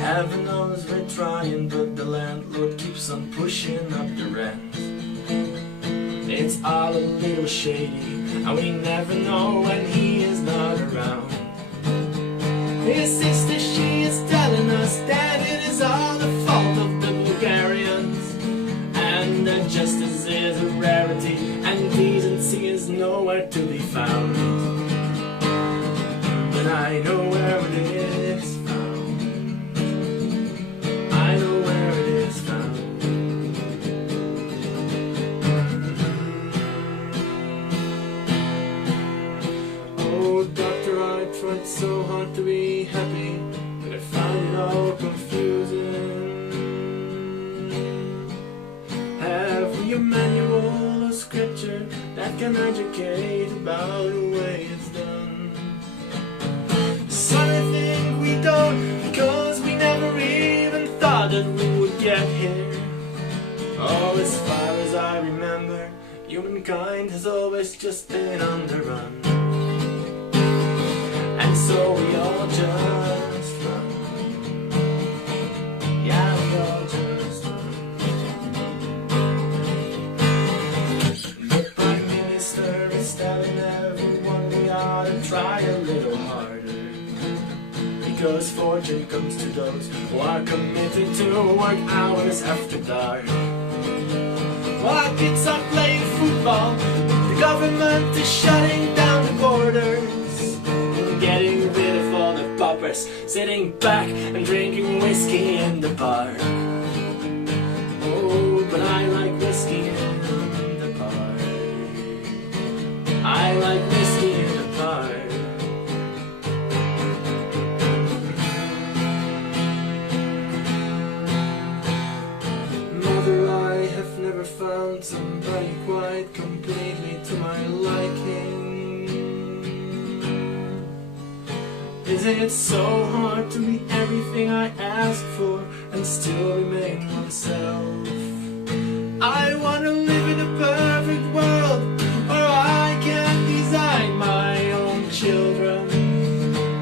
Heaven knows we're trying, but the landlord keeps on pushing up the rent. It's all a little shady, and we never know when he is not around. His sister, she is telling us that it is all the fault of the Bulgarians, and that justice is a rarity, and decency is nowhere to be found. But I know where it is found. I know where it is found. Oh, doctor, I tried so hard to be happy, but I found it all confusing. Have you a manual or scripture that can educate about the way it's done? So I think we don't, because we never even thought that we would get here. Oh, as far as I remember, humankind has always just been on the run. And so we all just run. Yeah, we all just run. The Prime Minister is telling everyone we ought to try a little harder, because fortune comes to those who are committed to work hours after dark. While kids are playing football, the government is shutting down the borders, getting rid of all the paupers, sitting back and drinking whiskey in the bar. Oh, but I like whiskey in the bar. I like whiskey in the bar. Mother, I have never found somebody quite completely to my liking. Is it so hard to be everything I ask for and still remain oneself? I wanna live in a perfect world, or I can design my own children.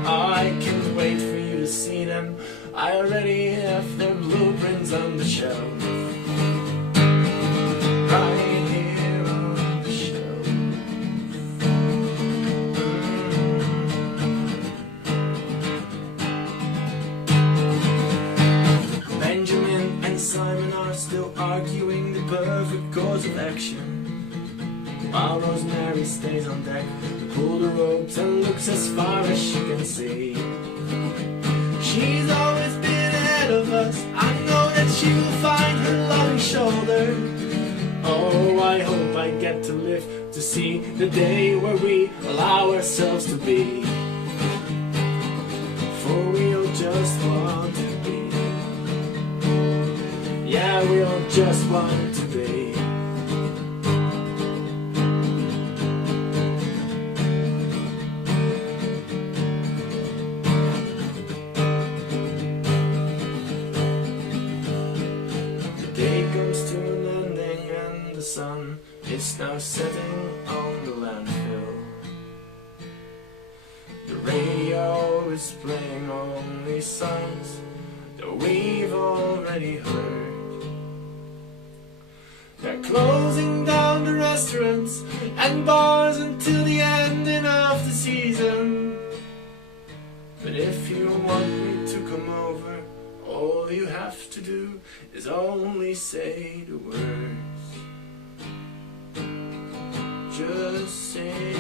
I can't wait for you to see them. I already have their blueprints on the shelf. Right here on the shelf. Benjamin and Simon are still arguing the perfect course of action, while Rosemary stays on deck to pull the ropes and looks as far as she can see. She's always been ahead of us. I know that she will find her loving shoulder. Oh, I hope I get to live to see the day where we allow ourselves to be. For we all just want to be. Yeah, we all just want to be. The day comes to an ending and the sun is now setting on the landfill. The radio is playing only songs that we've already heard. They're closing down the restaurants and bars until the ending of the season. But if you want me to come over, all you have to do is only say the words. Just say